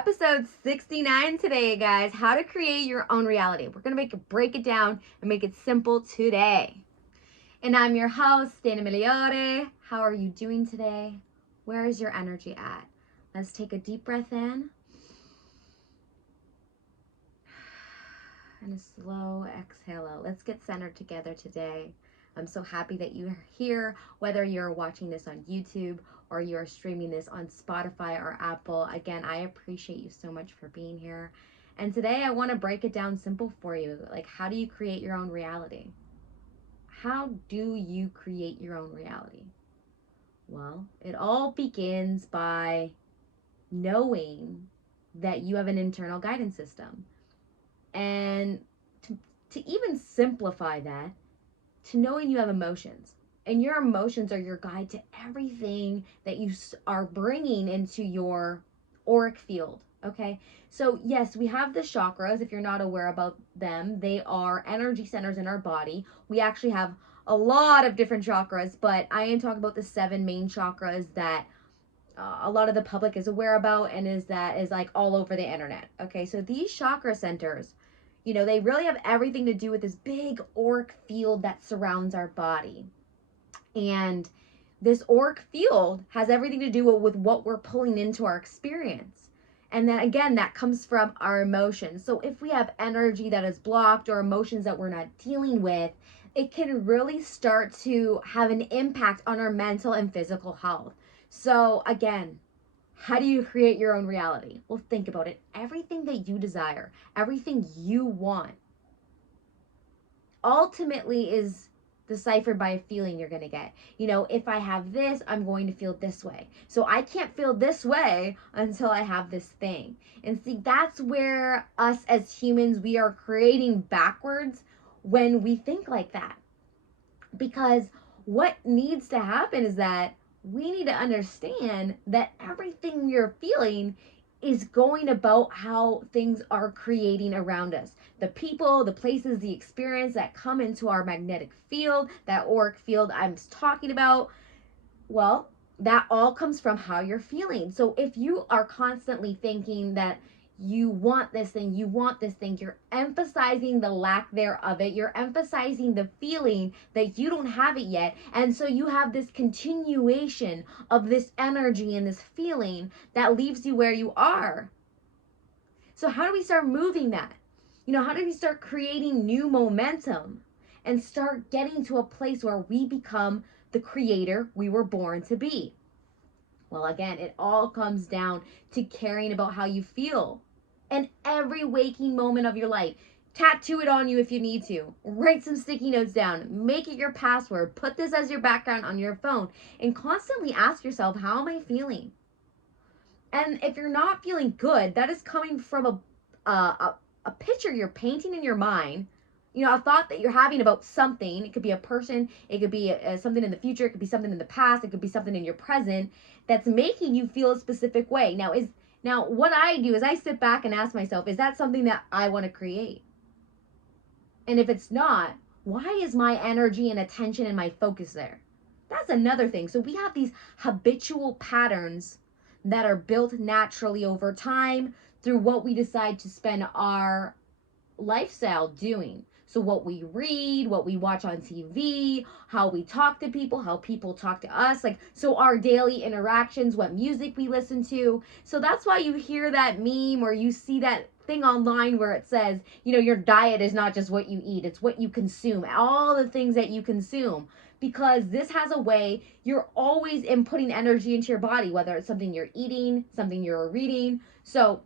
Episode 69 today, guys. How to create your own reality. We're going to break it down and make it simple today. And I'm your host, Dana Migliore. How are you doing today? Where is your energy at? Let's take a deep breath in. And a slow exhale out. Let's get centered together today. I'm so happy that you're here, whether you're watching this on YouTube or you're streaming this on Spotify or Apple. Again, I appreciate you so much for being here. And today I want to break it down simple for you. Like, how do you create your own reality? How do you create your own reality? Well, it all begins by knowing that you have an internal guidance system. And to even simplify that, to knowing you have emotions. And your emotions are your guide to everything that you are bringing into your auric field. Okay, so yes, we have the chakras. If you're not aware about them, they are energy centers in our body. We actually have a lot of different chakras, but I am talking about the 7 main chakras that a lot of the public is aware about, and is like all over the internet. Okay, so these chakra centers, they really have everything to do with this big auric field that surrounds our body. And this auric field has everything to do with what we're pulling into our experience. And then again, that comes from our emotions. So if we have energy that is blocked or emotions that we're not dealing with, it can really start to have an impact on our mental and physical health. So again, how do you create your own reality? Well, think about it. Everything that you desire, everything you want, ultimately is deciphered by a feeling you're going to get. If I have this, I'm going to feel this way. So I can't feel this way until I have this thing. And see, that's where us as humans, we are creating backwards when we think like that. Because what needs to happen is that we need to understand that everything we're feeling is going about how things are creating around us. The people, the places, the experience that come into our magnetic field, that auric field I'm talking about, well, that all comes from how you're feeling. So if you are constantly thinking that you want this thing, you're emphasizing the lack thereof it. You're emphasizing the feeling that you don't have it yet. And so you have this continuation of this energy and this feeling that leaves you where you are. So how do we start moving that? How do we start creating new momentum and start getting to a place where we become the creator we were born to be? Well, again, it all comes down to caring about how you feel. And every waking moment of your life, tattoo it on you if you need to. Write some sticky notes down. Make it your password. Put this as your background on your phone. And constantly ask yourself, how am I feeling? And if you're not feeling good, that is coming from a picture you're painting in your mind. A thought that you're having about something. It could be a person, it could be something in the future, it could be something in the past, it could be something in your present that's making you feel a specific way. Now what I do is I sit back and ask myself, is that something that I want to create? And if it's not, why is my energy and attention and my focus there? That's another thing. So we have these habitual patterns that are built naturally over time through what we decide to spend our lifestyle doing. So what we read, what we watch on TV, how we talk to people, how people talk to us, so our daily interactions, what music we listen to. So that's why you hear that meme or you see that thing online where it says, your diet is not just what you eat, it's what you consume, all the things that you consume. Because this has a way, you're always inputting energy into your body, whether it's something you're eating, something you're reading. So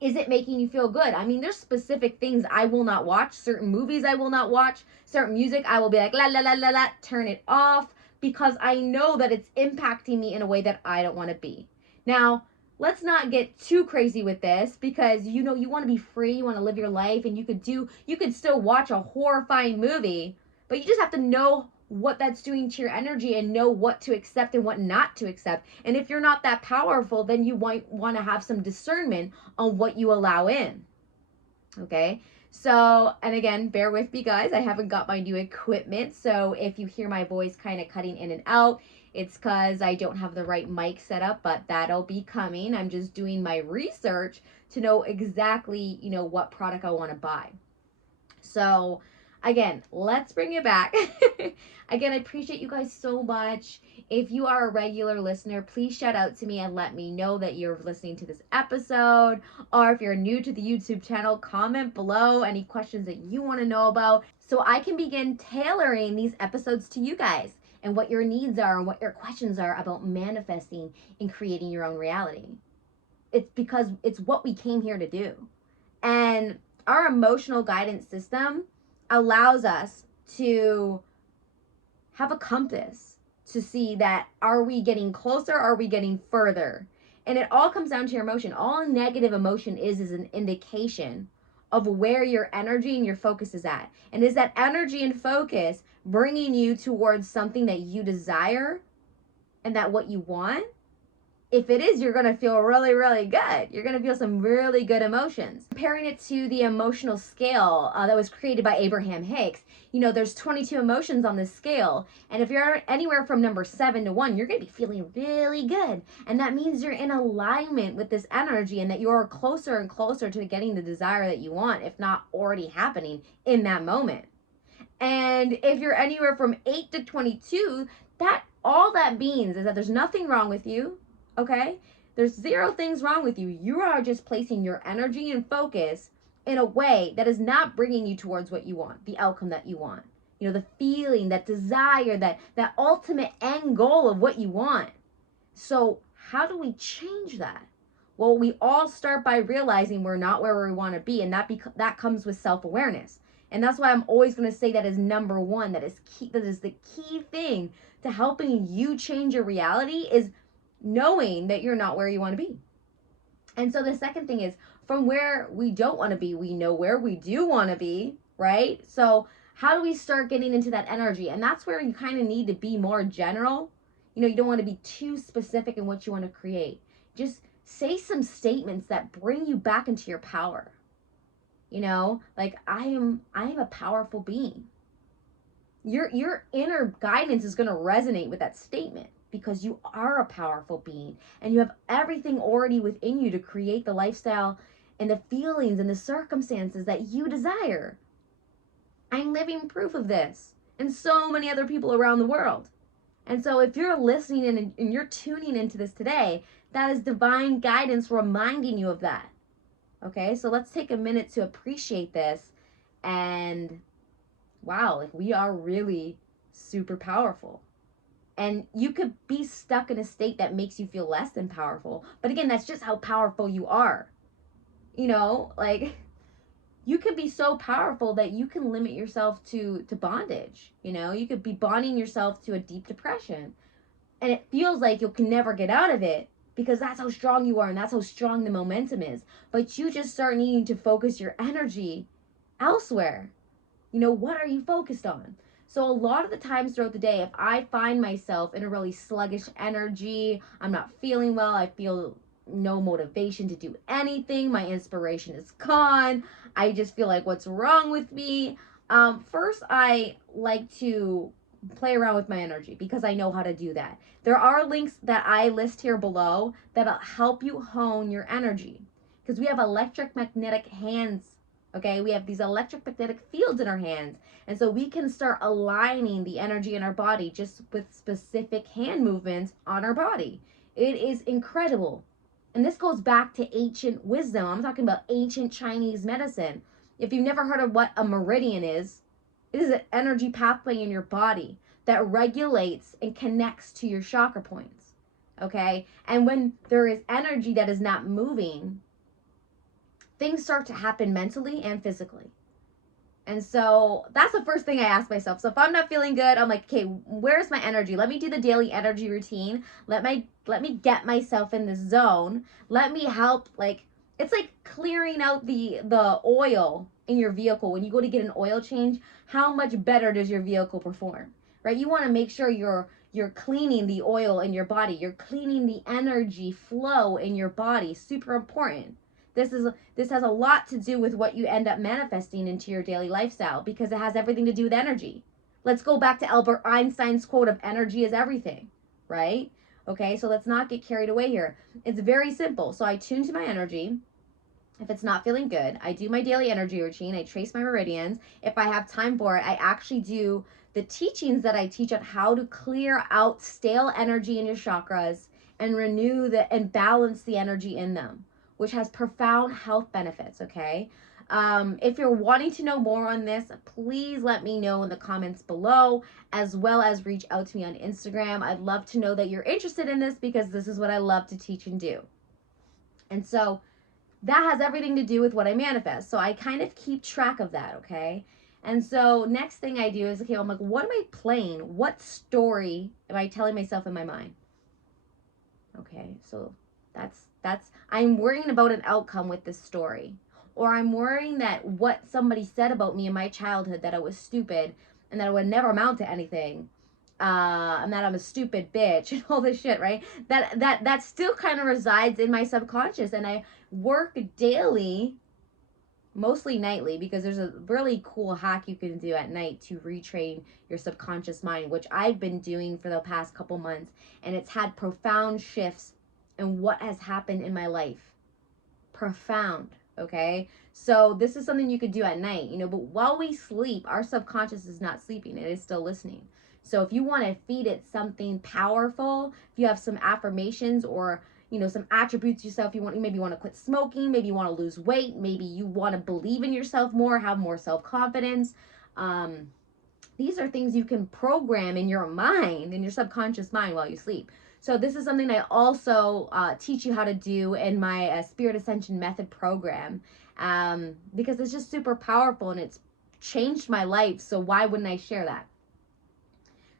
is it making you feel good? I mean, there's specific things I will not watch, certain movies I will not watch, certain music I will be like, la, la, la, la, la, turn it off, because I know that it's impacting me in a way that I don't want to be. Now, let's not get too crazy with this, because you want to be free, you want to live your life, and you could still watch a horrifying movie, but you just have to know what that's doing to your energy and know what to accept and what not to accept. And if you're not that powerful, then you might want to have some discernment on what you allow in. Okay? So, and again, bear with me, guys. I haven't got my new equipment. So if you hear my voice kind of cutting in and out, It's because I don't have the right mic set up, but that'll be coming. I'm just doing my research to know exactly, what product I want to buy. So, again, let's bring it back. Again, I appreciate you guys so much. If you are a regular listener, please shout out to me and let me know that you're listening to this episode. Or if you're new to the YouTube channel, comment below any questions that you want to know about so I can begin tailoring these episodes to you guys and what your needs are and what your questions are about manifesting and creating your own reality. It's because it's what we came here to do. And our emotional guidance system allows us to have a compass to see that, are we getting closer, are we getting further? And it all comes down to your emotion. All negative emotion is an indication of where your energy and your focus is at. And is that energy and focus bringing you towards something that you desire and that what you want? If it is, you're going to feel really, really good. You're going to feel some really good emotions. Comparing it to the emotional scale that was created by Abraham Hicks, there's 22 emotions on this scale. And if you're anywhere from number 7 to 1, you're going to be feeling really good. And that means you're in alignment with this energy and that you're closer and closer to getting the desire that you want, if not already happening in that moment. And if you're anywhere from 8 to 22, all that means is that there's nothing wrong with you. Okay? There's 0 things wrong with you. You are just placing your energy and focus in a way that is not bringing you towards what you want, the outcome that you want. The feeling, that desire, that ultimate end goal of what you want. So how do we change that? Well, we all start by realizing we're not where we want to be, and that comes with self-awareness. And that's why I'm always going to say that is number 1. That is the key thing to helping you change your reality, is knowing that you're not where you want to be. And so the second thing is, from where we don't want to be, we know where we do want to be, right? So how do we start getting into that energy? And that's where you kind of need to be more general. You don't want to be too specific in what you want to create. Just say some statements that bring you back into your power. Like, I am a powerful being. Your inner guidance is going to resonate with that statement, because you are a powerful being and you have everything already within you to create the lifestyle and the feelings and the circumstances that you desire. I'm living proof of this, and so many other people around the world. And so if you're listening and you're tuning into this today, that is divine guidance reminding you of that. Okay, so let's take a minute to appreciate this. And wow, like, we are really super powerful. And you could be stuck in a state that makes you feel less than powerful. But again, that's just how powerful you are. Like, you could be so powerful that you can limit yourself to bondage. You could be bonding yourself to a deep depression. And it feels like you can never get out of it, because that's how strong you are and that's how strong the momentum is. But you just start needing to focus your energy elsewhere. What are you focused on? So a lot of the times throughout the day, if I find myself in a really sluggish energy, I'm not feeling well, I feel no motivation to do anything, my inspiration is gone, I just feel like, what's wrong with me? First, I like to play around with my energy, because I know how to do that. There are links that I list here below that'll help you hone your energy, because we have electromagnetic hands. Okay, we have these electromagnetic fields in our hands. And so we can start aligning the energy in our body just with specific hand movements on our body. It is incredible. And this goes back to ancient wisdom. I'm talking about ancient Chinese medicine. If you've never heard of what a meridian is, it is an energy pathway in your body that regulates and connects to your chakra points. Okay? And when there is energy that is not moving, things start to happen mentally and physically. And so that's the first thing I ask myself. So if I'm not feeling good, I'm like, okay, where's my energy? Let me do the daily energy routine. Let me get myself in this zone. Let me help, it's like clearing out the oil in your vehicle. When you go to get an oil change, how much better does your vehicle perform? Right? You want to make sure you're cleaning the oil in your body. You're cleaning the energy flow in your body. Super important. This has a lot to do with what you end up manifesting into your daily lifestyle, because it has everything to do with energy. Let's go back to Albert Einstein's quote of energy is everything. right? Okay, so let's not get carried away here. It's very simple. So I tune to my energy. If it's not feeling good, I do my daily energy routine. I trace my meridians. If I have time for it, I actually do the teachings that I teach on how to clear out stale energy in your chakras and renew and balance the energy in them, which has profound health benefits, okay? If you're wanting to know more on this, please let me know in the comments below, as well as reach out to me on Instagram. I'd love to know that you're interested in this because this is what I love to teach and do. And so that has everything to do with what I manifest. So I kind of keep track of that, okay? And so next thing I do is, okay, I'm like, what am I playing? What story am I telling myself in my mind? Okay, so I'm worrying about an outcome with this story. Or I'm worrying that what somebody said about me in my childhood, that I was stupid and that I would never amount to anything. And that I'm a stupid bitch and all this shit, right? That still kind of resides in my subconscious, and I work daily, mostly nightly, because there's a really cool hack you can do at night to retrain your subconscious mind, which I've been doing for the past couple months, and it's had profound shifts in what has happened in my life. Profound. Okay, so this is something you could do at night, but while we sleep, our subconscious is not sleeping, it is still listening. So if you want to feed it something powerful, if you have some affirmations or some attributes yourself, you maybe want to quit smoking, maybe you want to lose weight, maybe you want to believe in yourself more, have more self-confidence, these are things you can program in your mind, in your subconscious mind, while you sleep. So this is something I also teach you how to do in my Spirit Ascension Method program, because it's just super powerful and it's changed my life. So why wouldn't I share that?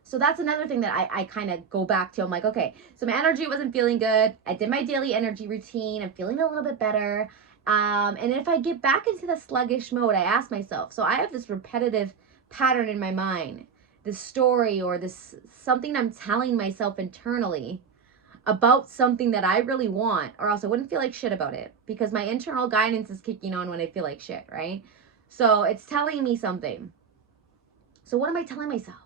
So that's another thing that I kind of go back to. I'm like, okay, so my energy wasn't feeling good. I did my daily energy routine. I'm feeling a little bit better. And if I get back into the sluggish mode, I ask myself, so I have this repetitive pattern in my mind, this story or this something I'm telling myself internally about something that I really want, or else I wouldn't feel like shit about it, because my internal guidance is kicking on when I feel like shit, right? So it's telling me something. So what am I telling myself?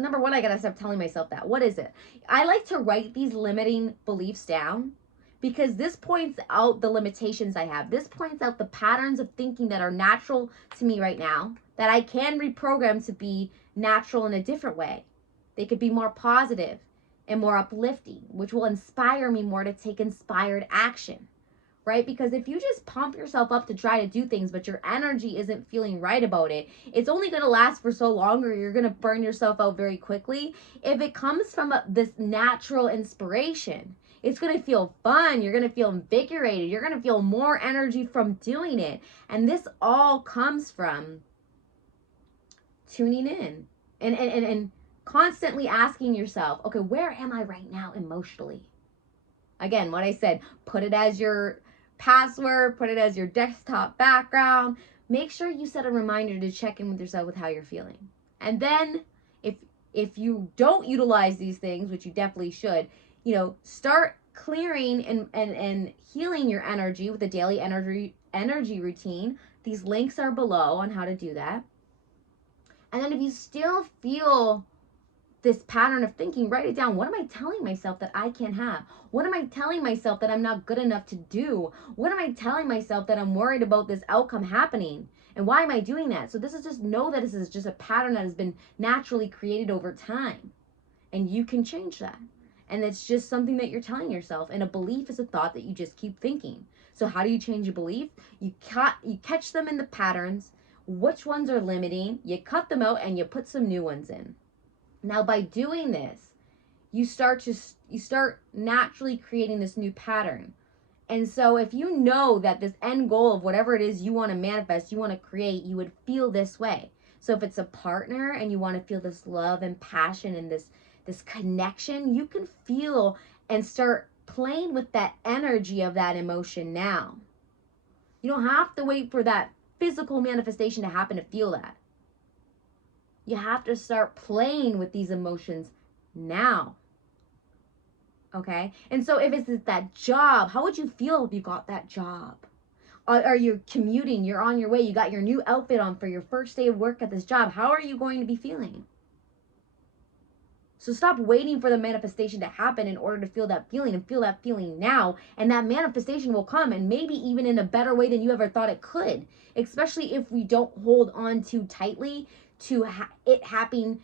Number one, I gotta stop telling myself that. What is it? I like to write these limiting beliefs down, because this points out the limitations I have. This points out the patterns of thinking that are natural to me right now, that I can reprogram to be natural in a different way. They could be more positive and more uplifting, which will inspire me more to take inspired action, right? Because if you just pump yourself up to try to do things, but your energy isn't feeling right about it, it's only going to last for so long, or you're going to burn yourself out very quickly. If it comes from this natural inspiration, it's going to feel fun. You're going to feel invigorated. You're going to feel more energy from doing it. And this all comes from tuning in and constantly asking yourself, okay, where am I right now emotionally? Again, what I said, put it as your password, put it as your desktop background. Make sure you set a reminder to check in with yourself with how you're feeling. And then if you don't utilize these things, which you definitely should, start clearing and healing your energy with a daily energy routine. These links are below on how to do that. And then if you still feel this pattern of thinking, write it down. What am I telling myself that I can't have? What am I telling myself that I'm not good enough to do? What am I telling myself that I'm worried about this outcome happening? And why am I doing that? So know that this is just a pattern that has been naturally created over time. And you can change that. And it's just something that you're telling yourself. And a belief is a thought that you just keep thinking. So how do you change a belief? You catch them in the patterns. Which ones are limiting? You cut them out and you put some new ones in. Now, by doing this, you start naturally creating this new pattern. And so if you know that this end goal of whatever it is you want to manifest, you want to create, you would feel this way. So if it's a partner and you want to feel this love and passion and this connection, you can feel and start playing with that energy of that emotion now. You don't have to wait for that physical manifestation to happen to feel that. You have to start playing with these emotions now. Okay? And so if it's that job, how would you feel if you got that job? Or you're commuting, you're on your way, you got your new outfit on for your first day of work at this job. How are you going to be feeling? So stop waiting for the manifestation to happen in order to feel that feeling, and feel that feeling now. And that manifestation will come, and maybe even in a better way than you ever thought it could, especially if we don't hold on too tightly to it happening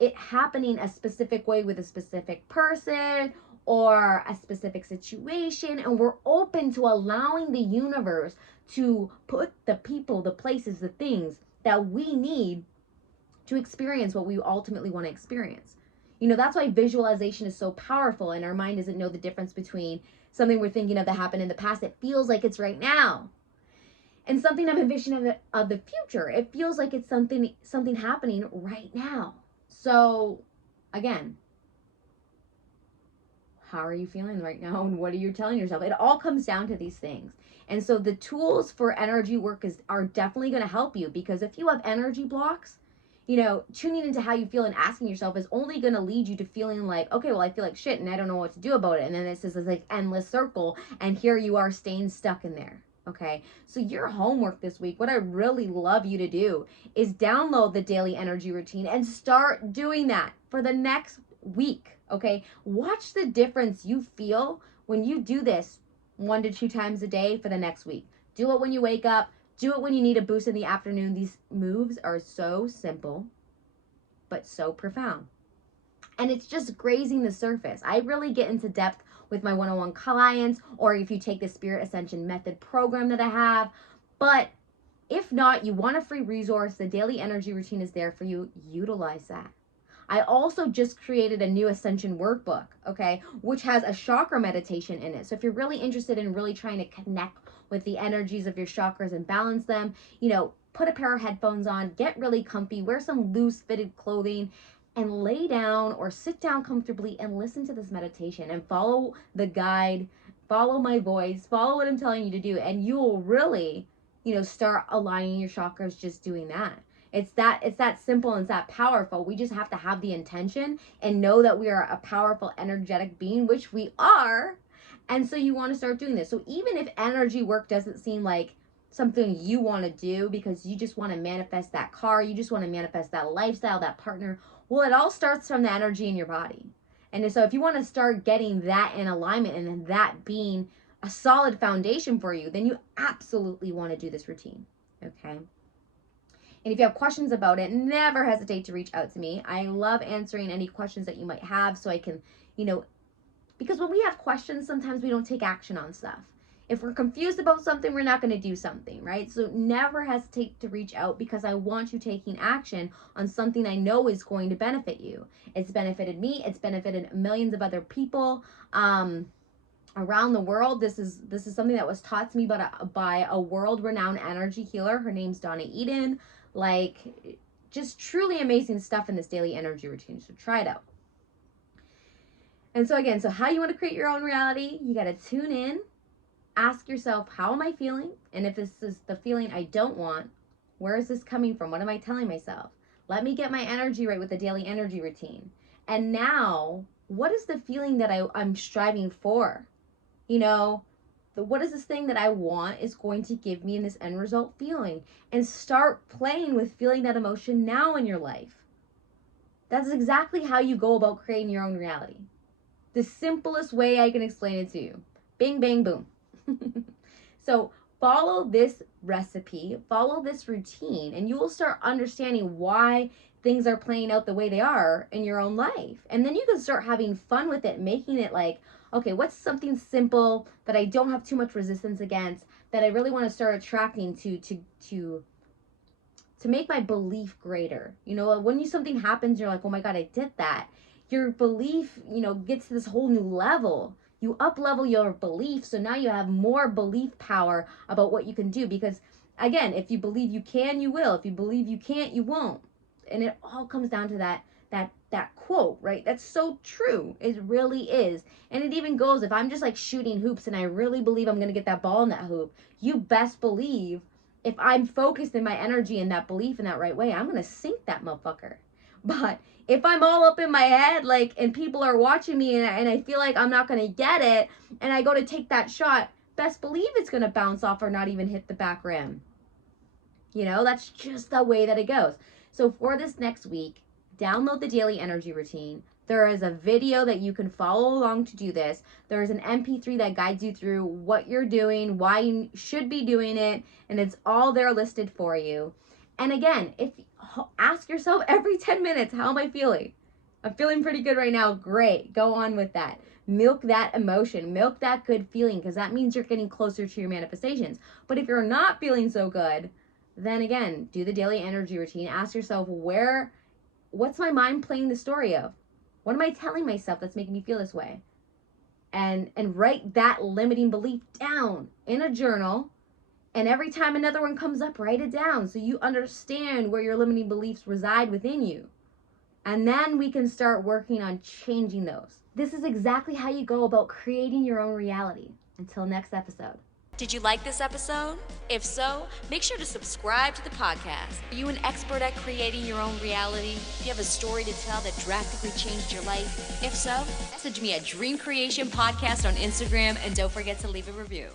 a specific way with a specific person or a specific situation, and we're open to allowing the universe to put the people, the places, the things that we need to experience what we ultimately want to experience. That's why visualization is so powerful, and our mind doesn't know the difference between something we're thinking of that happened in the past. It feels like it's right now. And something I'm envisioning of the future, it feels like it's something happening right now. So, again, how are you feeling right now, and what are you telling yourself? It all comes down to these things. And so the tools for energy work are definitely going to help you, because if you have energy blocks, tuning into how you feel and asking yourself is only going to lead you to feeling like, okay, well, I feel like shit and I don't know what to do about it. And then it's this like endless circle, and here you are staying stuck in there. Okay, so your homework this week, what I really love you to do is download the daily energy routine and start doing that for the next week. Okay, watch the difference you feel when you do this 1 to 2 times a day for the next week. Do it when you wake up. Do it when you need a boost in the afternoon. These moves are so simple, but so profound. And it's just grazing the surface. I really get into depth with my one-on-one clients, or if you take the Spirit Ascension Method program that I have. But if not, you want a free resource, the daily energy routine is there for you. Utilize that. I also just created a new Ascension workbook, okay, which has a chakra meditation in it. So if you're really interested in really trying to connect with the energies of your chakras and balance them, put a pair of headphones on, get really comfy, wear some loose fitted clothing, and lay down or sit down comfortably and listen to this meditation and follow the guide, follow my voice, follow what I'm telling you to do, and you will really, start aligning your chakras just doing that. It's that simple and it's that powerful. We just have to have the intention and know that we are a powerful, energetic being, which we are. And so you want to start doing this. So even if energy work doesn't seem like something you want to do because you just want to manifest that car, you just want to manifest that lifestyle, that partner, well, it all starts from the energy in your body. And so if you want to start getting that in alignment and that being a solid foundation for you, then you absolutely want to do this routine. Okay. And if you have questions about it, never hesitate to reach out to me. I love answering any questions that you might have, so I can, because when we have questions, sometimes we don't take action on stuff. If we're confused about something, we're not going to do something, right? So never hesitate to reach out, because I want you taking action on something I know is going to benefit you. It's benefited me. It's benefited millions of other people around the world. This is something that was taught to me by a world-renowned energy healer. Her name's Donna Eden. Like, just truly amazing stuff in this daily energy routine. So try it out. And so again, how you want to create your own reality, you got to tune in, ask yourself, how am I feeling? And if this is the feeling I don't want, where is this coming from? What am I telling myself? Let me get my energy right with the daily energy routine. And now, what is the feeling that I'm striving for? What is this thing that I want is going to give me in this end result feeling? And start playing with feeling that emotion now in your life. That's exactly how you go about creating your own reality. The simplest way I can explain it to you. Bing, bang, boom. So follow this recipe, follow this routine, and you will start understanding why things are playing out the way they are in your own life. And then you can start having fun with it, making it like, okay, what's something simple that I don't have too much resistance against, that I really want to start attracting to make my belief greater. When something happens, you're like, oh my God, I did that. Your belief, gets to this whole new level. You up level your belief, so now you have more belief power about what you can do. Because again, if you believe you can, you will. If you believe you can't, you won't. And it all comes down to that quote, right? That's so true. It really is. And it even goes, if I'm just like shooting hoops and I really believe I'm going to get that ball in that hoop, you best believe if I'm focused in my energy and that belief in that right way, I'm going to sink that motherfucker. But if I'm all up in my head, and people are watching me and I feel like I'm not going to get it, and I go to take that shot, best believe it's going to bounce off or not even hit the back rim. That's just the way that it goes. So for this next week, download the daily energy routine, There is a video that you can follow along to do this. There is an MP3 that guides you through what you're doing, why you should be doing it, and it's all there listed for you. And again, ask yourself every 10 minutes, how am I feeling? I'm feeling pretty good right now. Great. Go on with that. Milk that emotion. Milk that good feeling, because that means you're getting closer to your manifestations. But if you're not feeling so good, then again, do the daily energy routine. Ask yourself, what's my mind playing the story of? What am I telling myself that's making me feel this way? And write that limiting belief down in a journal. And every time another one comes up, write it down so you understand where your limiting beliefs reside within you. And then we can start working on changing those. This is exactly how you go about creating your own reality. Until next episode. Did you like this episode? If so, make sure to subscribe to the podcast. Are you an expert at creating your own reality? Do you have a story to tell that drastically changed your life? If so, message me at Dream Creation Podcast on Instagram, and don't forget to leave a review.